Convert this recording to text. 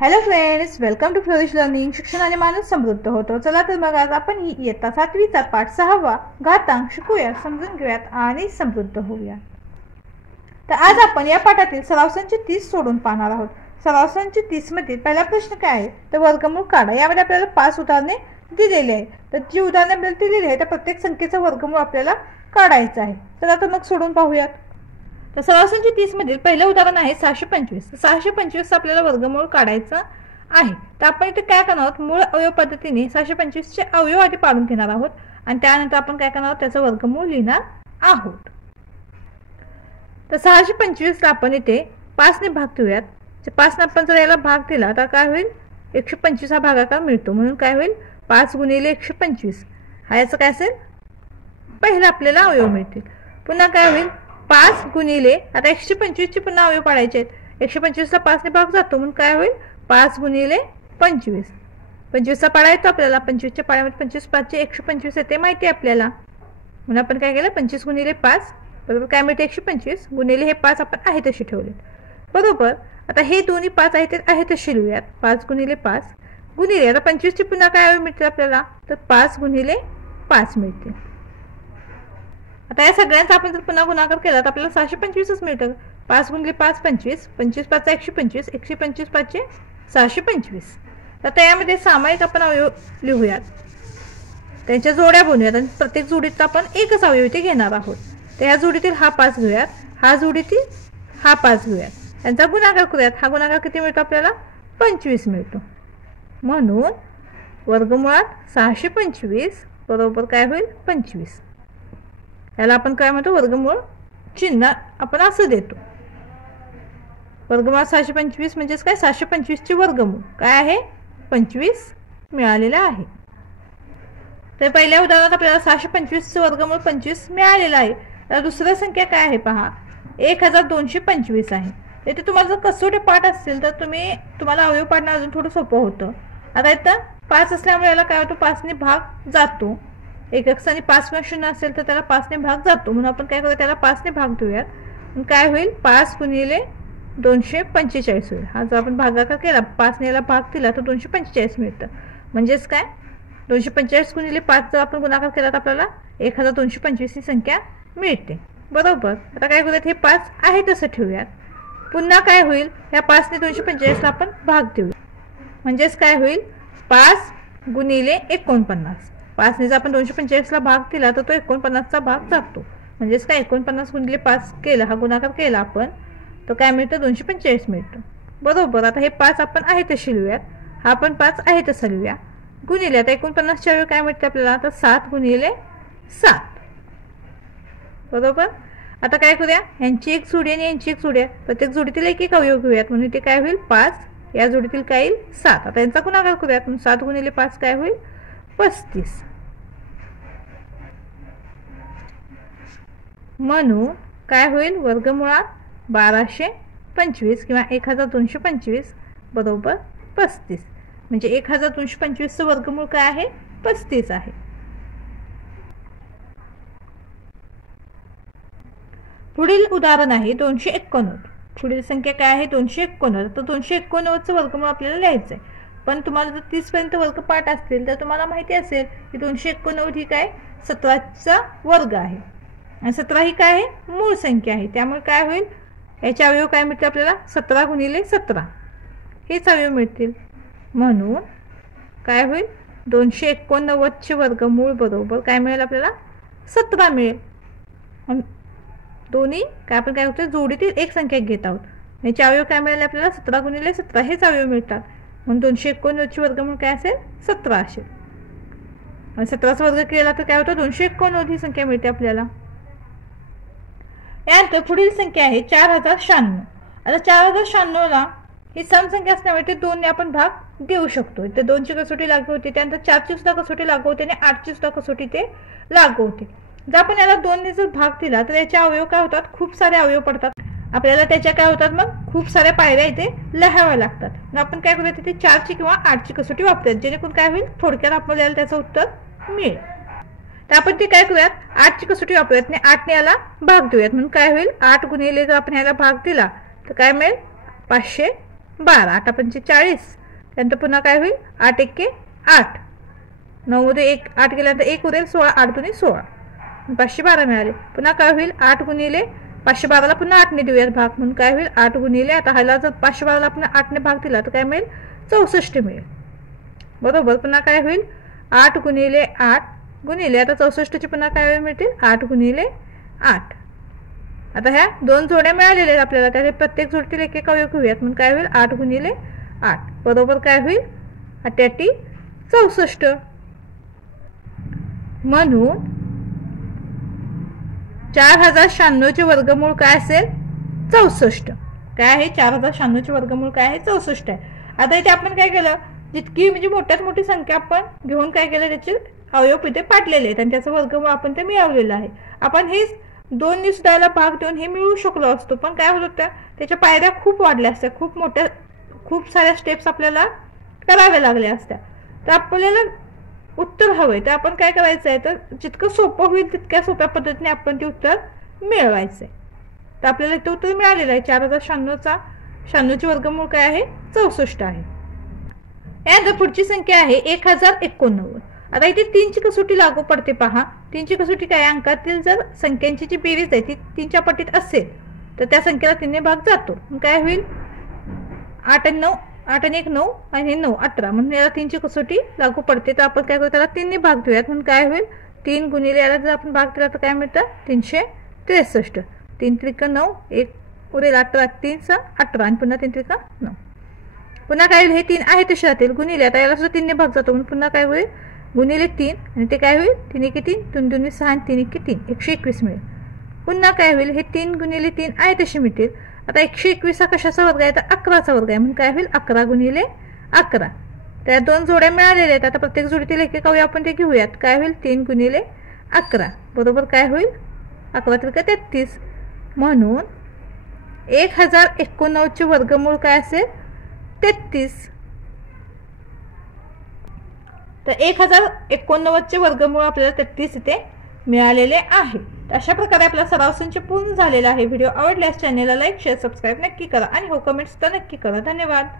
Hello friends, welcome to Flourish learning. शिक्षण आणि माणूस समृद्ध होतो. चला तर मग आज आपण ही इयत्ता 7वीचा पाठ 6वा घातांक शिकूया, समजून घेऊयात आणि समृद्ध होऊया. तर आज आपण या पाठातील सराव संच 30 सोडून पाहणार आहोत. सराव संच 30 मध्ये पहिला प्रश्न काय आहे तर वर्गमूळ काढा. यामध्ये आपल्याला 5 उदाहरणे दिलेली आहेत. तर जी उदाहरणे आपल्याला दिलेली आहेत त्या प्रत्येक संख्येचा वर्गमूळ आपल्याला काढायचा आहे. तर आता मग सोडून पाहूयात. तर सराव संच 30 मधील पहिलं उदाहरण आहे 625. 625 आपल्याला वर्गमूळ काढायचं आहे. तर आपण इथे काय करणार आहोत, मूळ अवयव पद्धतीने 625 चे अवयव आधी पाडून घेणार आहोत आणि त्यानंतर आपण काय करणार आहोत, त्याचं वर्गमूळ लिहिणार आहोत. तर 625 ला आपण इथे 5 ने भाग देऊयात. 5 ने आपण जर याला भाग दिला तर काय होईल, 125 हा भागाकार मिळतो. म्हणून काय होईल, 5 गुणिले 125 हा याचं काय असेल, पहिला आपल्याला अवयव मिळतील. पुन्हा काय होईल, 5 गुणिले आता 125 चे पुन्हा अवयव पाडायचे आहेत. 125 ला 5 ने भाग जातो म्हणून काय होईल, 5 गुणिले 25. 25 चा पाडा येतो आपल्याला. 25 च्या पाड्यामध्ये 25 5 चे 125 येते माहिती आहे आपल्याला. म्हणून आपण काय केलं, 25 गुणिले 5 बरोबर काय मिळते, 125 गुणिले हे 5 आपण आहे तशी ठेवले बरोबर. आता हे दोन्ही 5 आहे तशी लिहूयात. 5 गुणिले 5 गुणिले आता 25 चे पुन्हा काय अवयव मिळतील आपल्याला, तर 5 गुणिले 5 मिळतील. आता या सगळ्यांचा आपण जर पुन्हा गुणाकार केला तर आपल्याला 625च मिळतं. 5 गुणिले 5 25, 25 5 125, 125 5 625. आता यामध्ये सामायिक आपण अवयव लिहूयात, त्यांच्या जोड्या बनवूयात आणि प्रत्येक जोडीत आपण एकच अवयव इथे घेणार आहोत. तर ह्या जोडीतील हा 5 घेऊयात, हा जोडीतील हा 5 घेऊयात, त्यांचा गुणाकार करूयात. हा गुणाकार किती मिळतो आपल्याला, 25 मिळतो. म्हणून वर्गमुळात 625 बरोबर काय होईल, 25. याला आपण काय म्हणतो, वर्गमूळ चिन्ह आपण असं देतो. वर्गमूळ 625 म्हणजेच काय, 625 चे वर्गमूळ काय आहे, 25 मिळालेलं आहे. तर पहिल्या उदाहरणात आपल्याला 625 चे वर्गमूळ 25 मिळालेलं आहे. तर दुसरी संख्या काय आहे पहा, 1225 आहे. इथे तुम्हाला जर कसोटी पाठ असतील तर तुम्हाला अवयव पाडणं अजून थोडं सोपं होतं. आता इथं 5 असल्यामुळे याला काय होतं, 5 ने भाग जातो. एकक स्थानी 5 किंवा 0 असेल तर त्याला 5 ने भाग जातो. म्हणून आपण काय करूया, त्याला 5 ने भाग देऊयात. काय होईल, 5 गुणिले 245 होईल. हा जर आपण भागाकार केला, 5 ने याला भाग दिला तर 245 मिळतं. म्हणजेच काय, 245 गुणिले 5 जर आपण गुणाकार केला तर आपल्याला 1225 ही संख्या मिळते बरोबर. आता काय करूयात, हे 5 आहे तसं ठेवूयात. पुन्हा काय होईल, ह्या 5 ने 245 ला आपण भाग देऊया. म्हणजेच काय होईल, 5 गुणिले 49. 5 ने जर आपण 245 ला भाग दिला तर तो 49 चा भाग जातो. म्हणजेच काय, 49 गुणिले 5 केला, हा गुणाकार केला आपण तर काय मिळतं, 245 मिळतं बरोबर. आता हे 5 आपण आहे तशी लिहूयात, हा पण 5 आहे तसा लिहूया. गुणिले आता 49 च्या वेळी काय मिळते आपल्याला, तर 7 गुणिले 7 बरोबर. आता काय करूया, यांची एक जोडी आणि यांची एक जोडी आहे. प्रत्येक जोडीतील एक अवयव घेऊयात. म्हणून इथे काय होईल, 5, या जोडीतील काय येईल, 7. आता यांचा गुणाकार करूयात. म्हणून 7 गुणिले 5 काय होईल, 35. म्हणून काय होईल, वर्गमुळात 1225 किंवा 1225 बरोबर 35. म्हणजे 1225 चं वर्गमूळ काय आहे, 35 आहे. पुढील उदाहरण आहे 289. पुढील संख्या काय आहे, 289. तर 289 चं वर्गमूळ आपल्याला लिहायचं आहे. पण तुम्हाला जर 30 पर्यंत वर्गपाठ असतील तर तुम्हाला माहिती असेल की 289 ही काय, 17चा वर्ग आहे आणि 17 ही काय आहे, मूळ संख्या आहे. त्यामुळे काय होईल, याचे अवयव काय मिळतील आपल्याला, 17 गुणिले 17 हेच अवयव मिळतील. म्हणून काय होईल, 289 चे वर्गमूळ बरोबर काय मिळेल आपल्याला, 17 मिळेल. दोन्ही काय आपण काय होतं, जोडीतील एक संख्या घेत आहोत. याचे अवयव काय मिळाले आपल्याला, 17 गुणिले 17 हेच अवयव मिळतात. म्हणून 289 चे वर्गमूळ काय असेल, 17 असेल. आणि 17चा वर्ग केला तर काय होतं, 289 ही संख्या मिळते आपल्याला. यानंतर पुढील संख्या आहे 4096. आता 4096 ला ही समसंख्या असल्यामुळे ते 2 ने आपण भाग देऊ शकतो. इथे 2 ची कसोटी लागू होती, त्यानंतर 4 ची सुद्धा कसोटी लागू होते आणि 8 ची सुद्धा कसोटी ते लागू होते. जर आपण याला 2 ने जर भाग दिला तर याचे अवयव काय होतात, खूप सारे अवयव पडतात आपल्याला. त्याच्या काय होतात, मग खूप साऱ्या पायऱ्या इथे लिहाव्या लागतात. मग आपण काय करूया, तिथे 4 ची किंवा 8 ची कसोटी वापरूयात, जेणेकरून काय होईल, थोडक्यात आपल्याला त्याचं उत्तर मिळेल. तर आपण ते काय करूयात, 8 ची कसोटी वापरूयात आणि 8 ने याला भाग देऊयात. म्हणून काय होईल, 8 गुणिले जर आपण याला भाग दिला तर काय मिळेल, 500 12, 8 पंचे 40, त्यानंतर पुन्हा काय होईल 8 एके 8, 9 मध्ये 1 8 गेल्यानंतर 1 उरेल 16, 8 दुनी 16, 512 मिळाले. पुन्हा काय होईल 8 गुणिले 512ला पुन्हा 8ने देऊयात भाग, म्हणून काय होईल 8 गुणिले, आता ह्याला जर 512ला पुन्हा 8ने भाग दिला तर काय मिळेल 64 मिळेल. बरोबर. पुन्हा काय होईल 8 गुणिले 8 गुणिले, आता 64चे पुन्हा काय मिळतील 8 गुणिले 8. आता ह्या 2 जोड्या मिळालेल्या आहेत आपल्याला, त्याचे प्रत्येक जोडीतील एक एक अवयव घेऊयात, म्हणून काय होईल 8 गुणिले 8 बरोबर काय होईल 8 8 64. म्हणून 4096चे वर्गमूळ काय असेल 64. काय आहे 4096चे वर्गमूळ काय आहे 64 आहे. आता इथे आपण काय केलं, जितकी म्हणजे मोठ्यात मोठी संख्या आपण घेऊन काय केलं त्याचे अवयव इथे पाडलेले आहेत आणि त्याचं वर्गमूळ आपण ते मिळवलेलं आहे. आपण हे 2 सुद्धा भाग देऊन हे मिळवू शकलो असतो, पण काय होत होतं त्याच्या पायऱ्या खूप वाढल्या असत्या, खूप साऱ्या स्टेप्स आपल्याला कराव्या लागल्या असत्या. तर आपल्याला उत्तर हवंय तर आपण काय करायचं आहे, तर जितकं सोपं होईल तितक्या सोप्या पद्धतीने आपण ते उत्तर मिळवायचं आहे. तर आपल्याला इथं उत्तर मिळालेलं आहे 4096चे वर्गमूळ काय आहे 64 आहे. यानंतर पुढची संख्या आहे 1089. आता इथे 3ची कसोटी लागू पडते पहा. 3ची कसोटी काय, अंकातील जर संख्यांची जी बेरीज आहे ती 3च्या पटीत असेल तर त्या संख्येला 3ने भाग जातो. काय होईल 8 आणि 9, 8 आणि 1 9 आणि 9 18, म्हणून याला 3ची कसोटी लागू पडते. तर आपण काय करू त्याला 3ने भाग देऊयात, म्हणून काय होईल 3 गुणिले याला जर आपण भाग दिला तर काय मिळतं 363. 3 त्रिक 9, 1 उरेल 18, 3 6 18 आणि पुन्हा 3 त्रिक 9. पुन्हा काय होईल हे 3 आहे तसे राहतील गुणिले, आता याला सुद्धा 3ने भाग जातो, म्हणून पुन्हा काय होईल गुणिले 3 आणि ते काय होईल 3 एके 3, 3 2 6 आणि 3 एके 3 121 मिळेल. पुन्हा काय होईल हे 3 गुणिले 3 आहे तसे मिळतील. आता 121 हा कशाचा वर्ग आहे तर 11चा वर्ग आहे, म्हणून काय होईल 11 गुणिले 11. त्या 2 जोड्या मिळालेल्या आहेत. आता प्रत्येक जोडीतील एक एक अवयव आपण ते घेऊयात. काय होईल 3 गुणिले 11 बरोबर काय होईल 11 त्रिक 33. म्हणून 1089चे वर्गमूळ काय असेल 33. तर 1089चे वर्गमूळ आपल्याला 33 इथे मिळालेले आहे. अशा प्रकारे आपला सराव संच पूर्ण झालेला आहे. व्हिडिओ आवडल्यास चॅनेलला लाईक शेअर सबस्क्राईब नक्की करा आणि हो कमेंट्स तर नक्की करा. धन्यवाद.